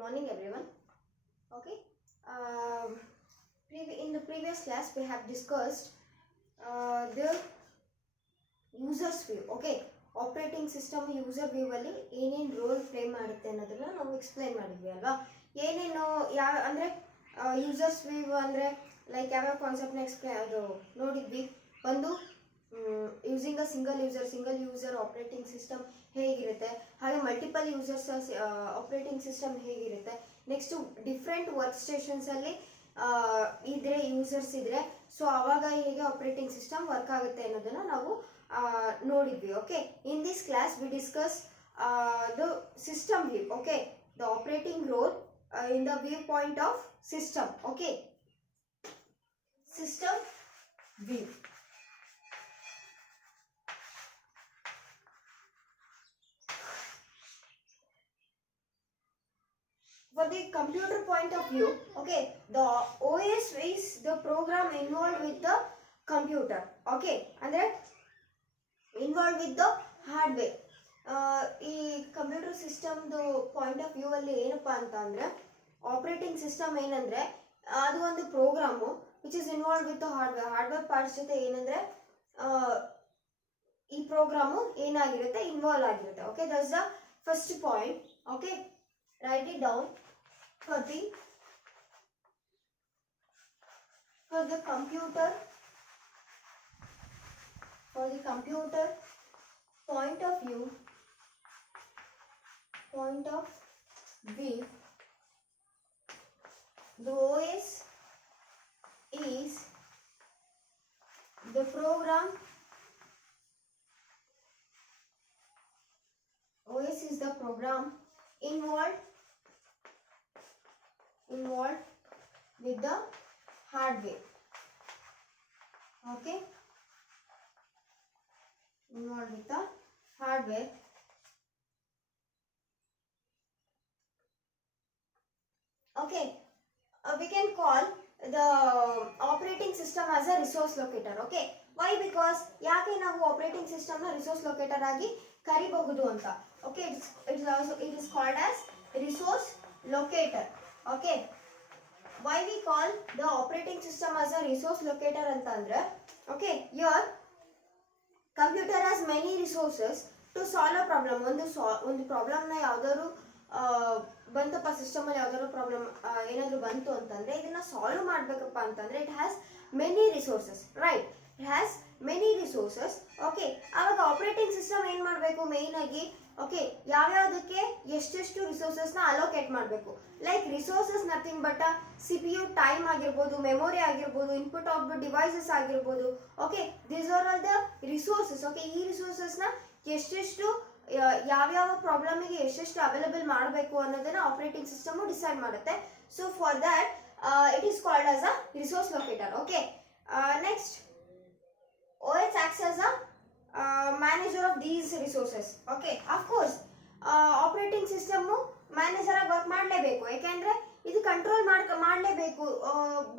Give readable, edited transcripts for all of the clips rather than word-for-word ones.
morning everyone. Okay, in the previous class we have discussed the users view. Okay, operating system user view ಅಲ್ಲಿ ಏನೇನು role play ಮಾಡುತ್ತೆ ಅನ್ನೋದನ್ನ ನಾವು ಎಕ್ಸ್ಪ್ಲೈನ್ ಮಾಡಿದ್ವಿ ಅಲ್ವಾ. ಏನೇನು ಯಾವ ಅಂದರೆ ಯೂಸರ್ಸ್ ವ್ಯೂ ಅಂದರೆ ಲೈಕ್ ಯಾವ್ಯಾವ ಕಾನ್ಸೆಪ್ಟ್ನ ಅದು ನೋಡಿದ್ವಿ. ಒಂದು using a single user operating system ಹೇಗಿರುತ್ತೆ, ಹಾಗೆ ಮಲ್ಟಿಪಲ್ ಯೂಸರ್ಸ್ ಆಪರೇಟಿಂಗ್ ಸಿಸ್ಟಮ್ ಹೇಗಿರುತ್ತೆ. ನೆಕ್ಸ್ಟು ಡಿಫ್ರೆಂಟ್ ವರ್ಕ್ ಸ್ಟೇಷನ್ಸಲ್ಲಿ ಇದ್ರೆ ಯೂಸರ್ಸ್ ಇದ್ರೆ ಸೊ ಆವಾಗ ಹೇಗೆ ಆಪರೇಟಿಂಗ್ ಸಿಸ್ಟಮ್ ವರ್ಕ್ ಆಗುತ್ತೆ ಅನ್ನೋದನ್ನ ನಾವು ನೋಡಿದ್ವಿ. Okay, in this class we discuss the system view. Okay, the operating role in the viewpoint of system. Okay, system view. For the computer point of view, okay, the OS is the program involved with the computer. Okay, andre involved with the hardware. ಈ computer ಸಿಸ್ಟಮ್ದು point of view ಅಲ್ಲಿ ಏನಪ್ಪಾ ಅಂತ ಅಂದರೆ operating system ಏನಂದರೆ ಅದು ಒಂದು program which is involve with hardware parts ಜೊತೆ ಏನಂದರೆ ಈ ಪ್ರೋಗ್ರಾಮು ಏನಾಗಿರುತ್ತೆ ಇನ್ವಾಲ್ವ್ ಆಗಿರುತ್ತೆ. Okay, that's the first point. Okay, write it down. For the computer point of view, the OS is the program. OS is the program involved with the hardware. Okay, involved with the hardware. Okay, we can call the operating system as a resource locator. Okay, why? Because ಯಾಕೆ ನಾವು operating system ನ resource locator ಆಗಿ ಕರಿಬಹುದು ಅಂತ. Okay, it is called as resource locator. Okay, why we call the operating system as a resource locator ಅಂತ ಅಂದ್ರೆ okay, your computer has many resources to solve a problem. ಒಂದು ಪ್ರಾಬ್ಲಮ್ನ ಯಾವ್ದಾದ್ರು ಬಂತಪ್ಪ, ಸಿಸ್ಟಮಲ್ಲಿ ಯಾವ್ದಾದ್ರು ಪ್ರಾಬ್ಲಮ್ ಏನಾದರೂ ಬಂತು ಅಂತಂದರೆ ಇದನ್ನು ಸಾಲ್ವ್ ಮಾಡಬೇಕಪ್ಪ ಅಂತಂದರೆ it has many resources. Right, it has many resources. Okay, ಆವಾಗ ಆಪರೇಟಿಂಗ್ ಸಿಸ್ಟಮ್ ಏನು ಮಾಡಬೇಕು ಮೇಯ್ನಾಗಿ, ಓಕೆ, ಯಾವ್ಯಾವುದಕ್ಕೆ ಎಷ್ಟೆಷ್ಟು ರಿಸೋರ್ಸಸ್ನ ಅಲೋಕೇಟ್ ಮಾಡಬೇಕು. Like resources nothing but CPU time ಆಗಿರ್ಬೋದು, ಮೆಮೊರಿ ಆಗಿರ್ಬೋದು, ಇನ್ಪುಟ್ ಔಟ್ಪುಟ್ ಡಿವೈಸಸ್ ಆಗಿರ್ಬೋದು. Okay, these are all the resources. Okay, ಈ ರಿಸೋರ್ಸಸ್ನ ಎಷ್ಟೆಷ್ಟು ಯಾವ್ಯಾವ ಪ್ರಾಬ್ಲಮಿಗೆ ಎಷ್ಟೆಷ್ಟು ಅವೈಲೇಬಲ್ ಮಾಡಬೇಕು ಅನ್ನೋದನ್ನ ಆಪರೇಟಿಂಗ್ ಸಿಸ್ಟಮು ಡಿಸೈಡ್ ಮಾಡುತ್ತೆ. So for that it is called as a resource locator. Okay, next OS acts as a manager of these resources. Okay, of course operating system manager ಆಗಿ ವರ್ಕ್ ಮಾಡಲೇಬೇಕು. ಯಾಕೆಂದರೆ ಇದು ಕಂಟ್ರೋಲ್ ಮಾಡಲೇಬೇಕು.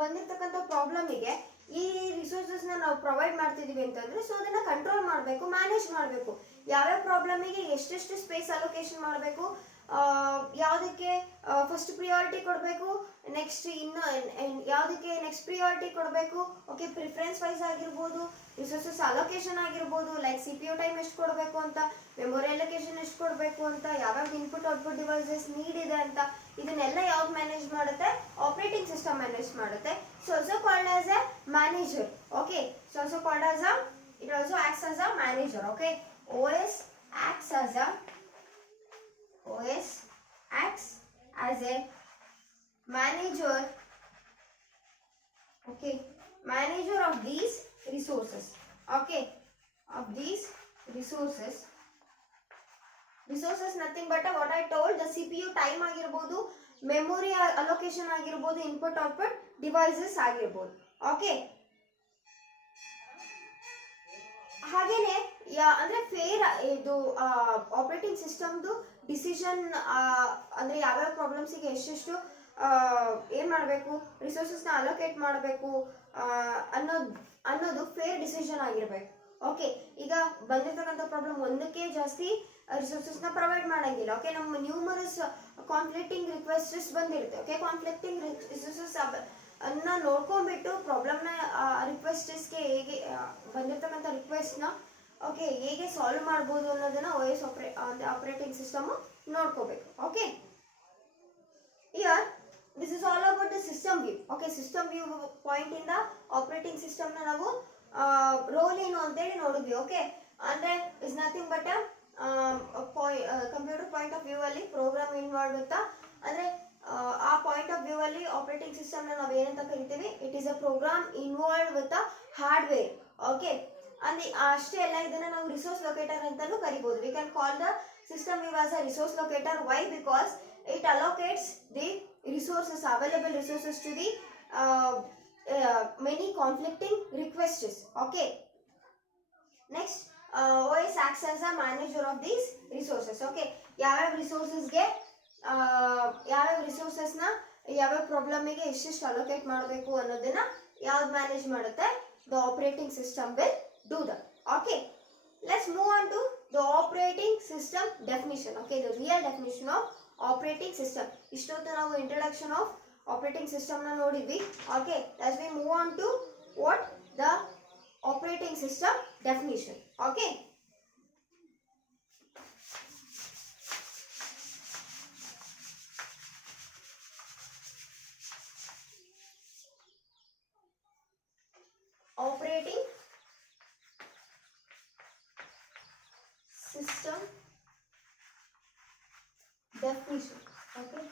ಬಂದಿರತಕ್ಕಂಥ ಪ್ರಾಬ್ಲಮಿಗೆ ಈ ರಿಸೋರ್ಸಸ್ನ ನಾವು ಪ್ರೊವೈಡ್ ಮಾಡ್ತಿದ್ದೀವಿ ಅಂತಂದರೆ ಸೊ ಅದನ್ನು ಕಂಟ್ರೋಲ್ ಮಾಡಬೇಕು, ಮ್ಯಾನೇಜ್ ಮಾಡಬೇಕು. ಯಾವ್ಯಾವ ಪ್ರಾಬ್ಲಮಿಗೆ ಎಷ್ಟೆಷ್ಟು ಸ್ಪೇಸ್ ಅಲೋಕೇಶನ್ ಮಾಡಬೇಕು, ಯಾವುದಕ್ಕೆ ಫಸ್ಟ್ ಪ್ರಿಯಾರಿಟಿ ಕೊಡಬೇಕು, ನೆಕ್ಸ್ಟ್ ಇನ್ನು ಯಾವುದಕ್ಕೆ ನೆಕ್ಸ್ಟ್ ಪ್ರಿಯಾರಿಟಿ ಕೊಡಬೇಕು. ಓಕೆ, ಪ್ರಿಫರೆನ್ಸ್ ವೈಸ್ ಆಗಿರ್ಬೋದು, ರಿಸೋರ್ಸಸ್ ಅಲೋಕೇಶನ್ ಆಗಿರ್ಬೋದು, ಲೈಕ್ CPU ಟೈಮ್ ಎಷ್ಟು ಕೊಡಬೇಕು ಅಂತ, ಮೆಮೊರಿ ಅಲೋಕೇಶನ್ ಎಷ್ಟು ಕೊಡಬೇಕು ಅಂತ, ಯಾವ್ಯಾವ ಇನ್ಪುಟ್ ಔಟ್ಪುಟ್ ಡಿವೈಸಸ್ ನೀಡ್ ಇದೆ ಅಂತ, ಇದನ್ನೆಲ್ಲ ಯಾವ್ದು ಮ್ಯಾನೇಜ್ ಮಾಡುತ್ತೆ, ಆಪರೇಟಿಂಗ್ ಸಿಸ್ಟಮ್ ಮ್ಯಾನೇಜ್ ಮಾಡುತ್ತೆ. So also called as A manager. Okay, so also called as a it also acts as a manager. Okay, OS acts as a manager. Okay, manager of these resources. Okay, of these resources nothing but what I told, the CPU time ಆಗಿರಬಹುದು, memory allocation ಆಗಿರಬಹುದು, input output devices ಆಗಿರಬಹುದು. ಓಕೆ, ಹಾಗೇನೆ ಅಂದರೆ ಫೇರ್ ಇದು ಆಪರೇಟಿಂಗ್ ಸಿಸ್ಟಮ್ದು ಡಿಸಿಷನ್ ಅಂದರೆ ಯಾವ್ಯಾವ ಪ್ರಾಬ್ಲಮ್ಸಿಗೆ ಎಷ್ಟೆಷ್ಟು ಏನು ಮಾಡಬೇಕು, ರಿಸೋರ್ಸಸ್ನ ಅಲೋಕೇಟ್ ಮಾಡಬೇಕು ಅನ್ನೋದು ಫೇರ್ ಡಿಸಿಷನ್ ಆಗಿರಬೇಕು. ಓಕೆ, ಈಗ ಬಂದಿರ್ತಕ್ಕಂಥ ಪ್ರಾಬ್ಲಮ್ ಒಂದಕ್ಕೆ ಜಾಸ್ತಿ ರಿಸೋರ್ಸಸ್ನ ಪ್ರೊವೈಡ್ ಮಾಡಂಗಿಲ್ಲ. ಓಕೆ, ನಮ್ಮ ನ್ಯೂಮರಸ್ ಕಾನ್ಫ್ಲಿಕ್ಟಿಂಗ್ ರಿಕ್ವೆಸ್ಟಸ್ ಬಂದಿರುತ್ತೆ. ಓಕೆ, ಕಾನ್ಫ್ಲಿಕ್ಟಿಂಗ್ ರಿಸೋರ್ಸಸ್ ಅನ್ನ ನೋಡ್ಕೊಂಡ್ಬಿಟ್ಟು ಪ್ರಾಬ್ಲಮ್ನ ರಿಕ್ವೆಸ್ಟಸ್ಗೆ ಹೇಗೆ ಬಂದಿರ್ತಕ್ಕಂಥ ರಿಕ್ವೆಸ್ಟ್ನ ಓಕೆ ಹೇಗೆ ಸಾಲ್ವ್ ಮಾಡ್ಬೋದು ಅನ್ನೋದನ್ನ ಓ ಎಸ್ ಆಪರೇಟಿಂಗ್ ಸಿಸ್ಟಮ್ ನೋಡ್ಕೋಬೇಕು. Okay, here this is all about the system view. Okay, system view point ಇಂದ ಆಪರೇಟಿಂಗ್ ಸಿಸ್ಟಮ್ನ ನಾವು ರೋಲ್ ಏನು ಅಂತೇಳಿ ನೋಡಿದ್ವಿ. ಓಕೆ, ಅಂದ್ರೆ is nothing but computer point of view ಅಲ್ಲಿ ಪ್ರೋಗ್ರಾಮ್ ಏನ್ ಮಾಡುತ್ತಾ ಅಂದ್ರೆ ಆ ಪಾಯಿಂಟ್ ಆಫ್ ವ್ಯೂ ಅಲ್ಲಿ ಆಪರೇಟಿಂಗ್ ಸಿಸ್ಟಮ್ ನ ನಾವು ಏನಂತ ಕರಿತೀವಿ, it is a program involve with a hardware. Okay, ಅಂದ್ರೆ ಅಷ್ಟೇ ಅಲ್ಲ, ಇದನ್ನ ನಾವು ರಿಸೋರ್ಸ್ ಲೊಕೇಟರ್ ಅಂತಾನೂ ಕರಿಬಹುದು. We can call the system view as a resource locator. Why? Because it allocates the resources, available resources to the many conflicting requests. Okay, next OS acts as a manager of these resources. Okay, ಯಾವ್ಯಾವ ರಿಸೋರ್ಸಸ್ಗೆ ಯಾವ್ಯಾವ ರಿಸೋರ್ಸಸ್ನ ಯಾವ್ಯಾವ ಪ್ರಾಬ್ಲಮಿಗೆ ಎಷ್ಟೆಷ್ಟು ಅಲೋಕೇಟ್ ಮಾಡಬೇಕು ಅನ್ನೋದನ್ನ ಯಾವ್ದು ಮ್ಯಾನೇಜ್ ಮಾಡುತ್ತೆ? The operating system will do that. Okay, let's move on to the operating system definition. Okay, the real definition of operating system. ಇಷ್ಟೊತ್ತು ನಾವು ಇಂಟ್ರೊಡಕ್ಷನ್ ಆಫ್ ಆಪರೇಟಿಂಗ್ ಸಿಸ್ಟಮ್ ನ ನೋಡಿದ್ವಿ. Okay, let's we move on to what the operating system definition. Okay, operating system definition. Okay,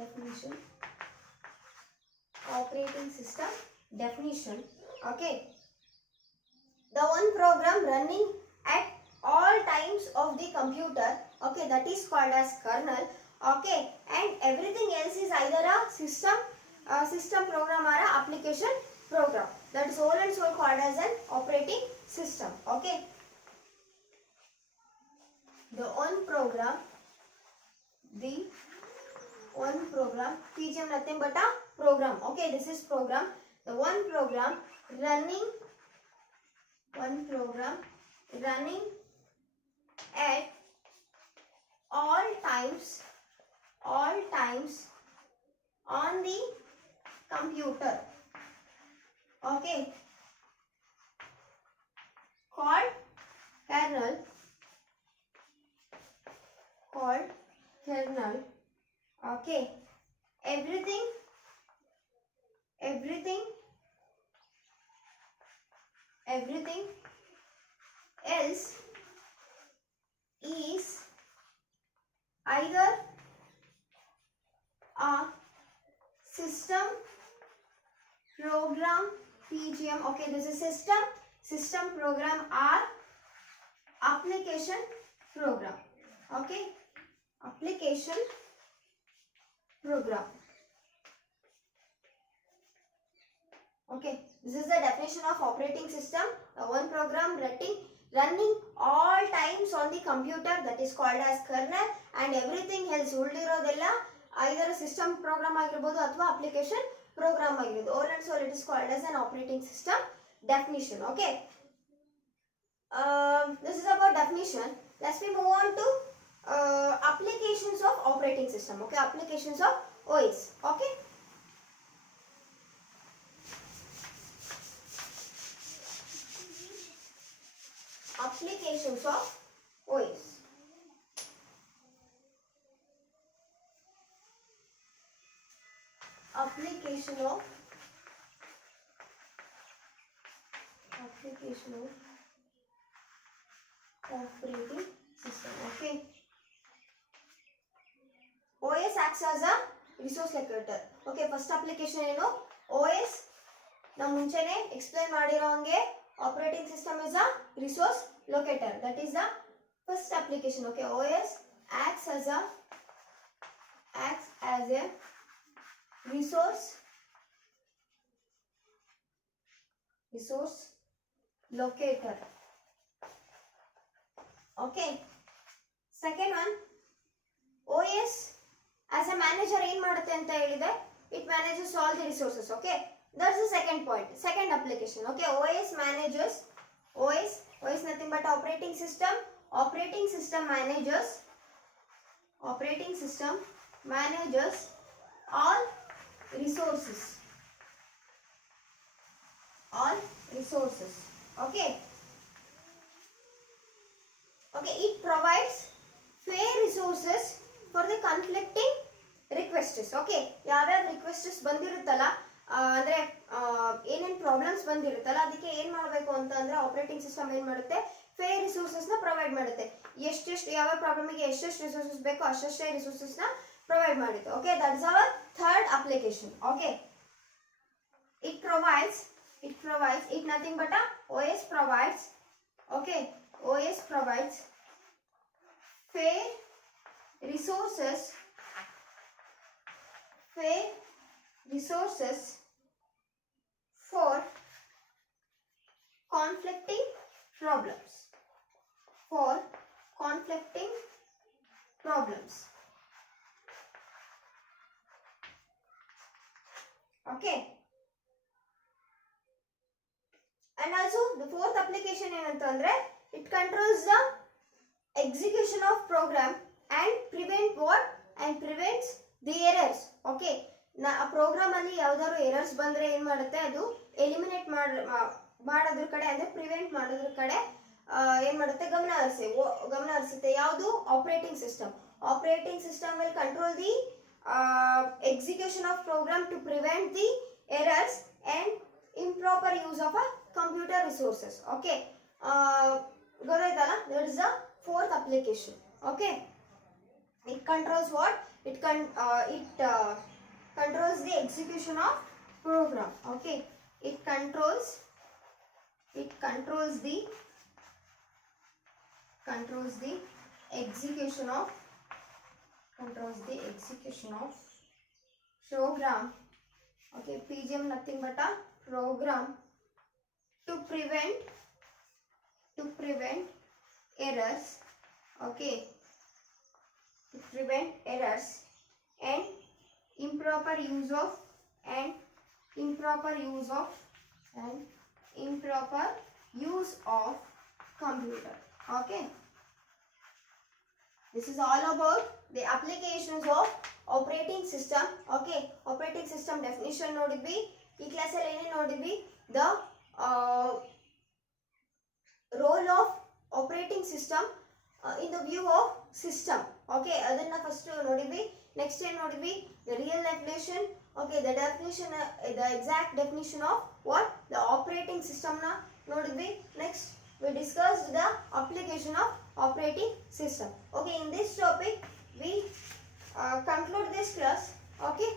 definition, operating system definition. Okay, the one program running at all times of the computer, okay, that is called as kernel. Okay, and everything else is either a system program or a application program. That is all and sole called as an operating system. Okay, the one program PGM nothing but a program. Okay, this is program. The one program running at all times on the computer. Okay, called kernel. Okay, everything else is either a system program PGM. Okay, this is system program or application program. Okay, application program. Okay, this is the definition of operating system. The one program running all times on the computer, that is called as kernel, and everything else ಉಳಿದಿರೋದೆಲ್ಲ either system program ಆಗಿರಬಹುದು ಅಥವಾ application program ಆಗಿರಬಹುದು. All and so it is called as an operating system definition. Okay, this is about definition. Let's we move on to applications of operating system. Okay, applications of OS. Okay, applications of OS. Application of operating system. Okay, OS acts as a resource locator. Okay, first application ಏನು? OS ನಾವು ಮುಂಚೆನೆ ಎಕ್ಸ್ಪ್ಲೈನ್ ಮಾಡಿರೋ ಹಂಗೆ operating system is a resource locator. That is the first application. Okay, OS acts as a resource locator. Okay, second one, OS as a manager ಏನು ಮಾಡುತ್ತೆ ಅಂತ ಹೇಳಿದೆ? It manages all the resources. Okay, that's the second point, second application. Okay, OS nothing but operating system operating system manages all resources, okay. It provides fair resources for the conflicting requests, okay. ಯಾವ್ಯಾವ ರಿಕ್ವೆಸ್ಟ್ಸ್ ಬಂದಿರುತ್ತಲ್ಲ ಅಂದ್ರೆ ಏನೇನು ಪ್ರಾಬ್ಲಮ್ಸ್ ಬಂದಿರುತ್ತಲ್ಲ ಅದಕ್ಕೆ ಏನು ಮಾಡಬೇಕು ಅಂತಂದ್ರೆ ಆಪರೇಟಿಂಗ್ ಸಿಸ್ಟಮ್ ಏನು ಮಾಡುತ್ತೆ, ಫೇರ್ ರಿಸೋರ್ಸಸ್ ನ ಪ್ರೊವೈಡ್ ಮಾಡುತ್ತೆ. ಎಷ್ಟೆಷ್ಟು ಯಾವ ಪ್ರಾಬ್ಲಮ್ಗೆ ಎಷ್ಟೆಷ್ಟು ರಿಸೋರ್ಸಸ್ ಬೇಕೋ ಅಷ್ಟೇ ರಿಸೋರ್ಸಸ್ ನ ಪ್ರೊವೈಡ್ ಮಾಡುತ್ತೆ, okay. That is our third application, okay. It provides it nothing but OS provides, okay, OS provides fair resources for conflicting problems, okay. And also the fourth application ಏನಂತಂದ್ರೆ it controls the execution of program and prevents the errors, okay. Program ಅಲ್ಲಿ ಯಾವ್ದಾದ್ರು ಎರರ್ಸ್ ಬಂದ್ರೆ ಏನ್ ಮಾಡುತ್ತೆ, ಅದು ಎಲಿಮಿನೇಟ್ ಮಾಡೋದ್ರ ಕಡೆ ಅಂದ್ರೆ ಪ್ರಿವೆಂಟ್ ಮಾಡೋದ್ರ ಕಡೆ ಏನ್ ಮಾಡುತ್ತೆ, ಗಮನ ಹರಿಸುತ್ತೆ. ಯಾವುದು, operating system will control the execution of program to prevent the errors and improper use of a computer resources, okay. ಗೊತ್ತಾಯ್ತಲ್ಲ, that is the fourth application, okay. It controls what, it controls the execution of program, okay. It controls the execution of program, okay. PGM nothing but a program to prevent errors, okay, to prevent errors and improper use of computer, okay. This is all about the applications of operating system, okay. Operating system definition ನೋಡಿದ್ವಿ, ಈ ಕ್ಲಾಸ್ ಅಲ್ಲಿ ಏನೇನು ನೋಡಿದ್ವಿ, the role of operating system in the view of system, okay. ಅದನ್ನ ಫಸ್ಟ್ ನೋಡಿದ್ವಿ. ನೆಕ್ಸ್ಟ್ ಏನು ನೋಡಿದ್ವಿ, the real definition, okay. The exact definition of what, the operating system ನ ನೋಡಿದ್ವಿ. Next we discussed the application of operating system, okay. In this topic we conclude this class, okay.